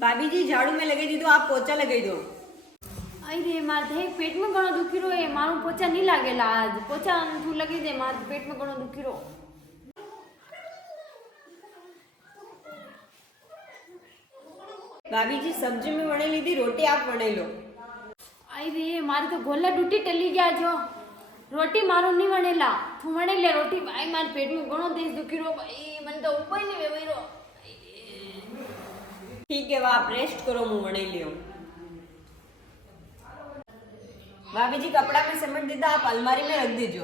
भाभी जी झाड़ू में लगे दी तो आप पोछा लगाई दो। अरे मारे पेट में घणो दुखी रो है, मारू पोछा नहीं लागेला आज। पोछा तू लगी दे, मारे पेट में घणो दुखी रो। भाभी जी सब्जी में वणे ली थी, रोटी आप वणे लो। अरे मारे तो गोला टूटी टली गया जो। रोटी मारू नहीं वणेला, तू वणे ले रोटी। भाई मारे पेट में घणो तेज दुखी रो भाई, मन तो ऊपर नहीं वेवई रो। ठीक है, आप रेस्ट करो, मुंह वणे लियो। भाभी जी कपड़ा में समेट दीदा, आप अलमारी में रख दीजिए।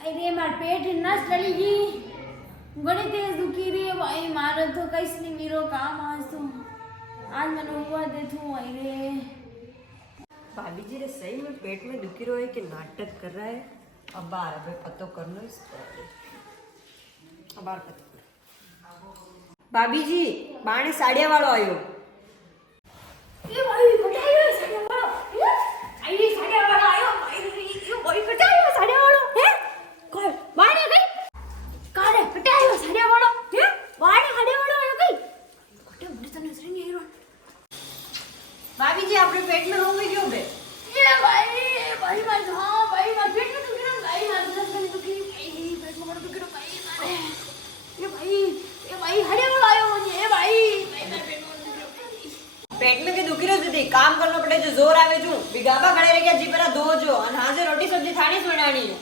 अरे मार पेट नस टली गई, घणी तेज दुखी रे भाई। मारे तो कईस नहीं मीरो काम आज तो। आज मैंने हुआ दे तू। अरे भाभी जी रे सही में पेट में दुखी रहो है कि नाटक कर रहा है। अब बार अब पतो करनो इसको। अब बार पतो कर। भाभी जी बाणे साड़िया वालो आयो। ये भाई कटायो साड़िया वालो। आई साड़िया वालो आयो भाई। ये भाई कटायो साड़िया वालो है। कोई बाणे गई कारे कटायो साड़िया वालो है। बाणे साड़िया वालो आयो गई कटे मुझे तो नजर नहीं आई रहा। भाभी जी आपने पेट में हो गई क्यों बे? ये भाई मार हां भाई मार पेट में दुखी रहा भाई। मार नस में दुखी भाई, पेट में बड़ा दुखी रहा भाई मारे। ये भाई हड़े वाला आयो ये भाई मेरे पेट में दुखी रहा भाई। पेट में के दुखी रहो दीदी, काम करनो पड़े जो जोर आवे जो बिगाबा खड़े रह गया जी परा दो जो अन हाजे रोटी सब्जी थानी सुनाणी है।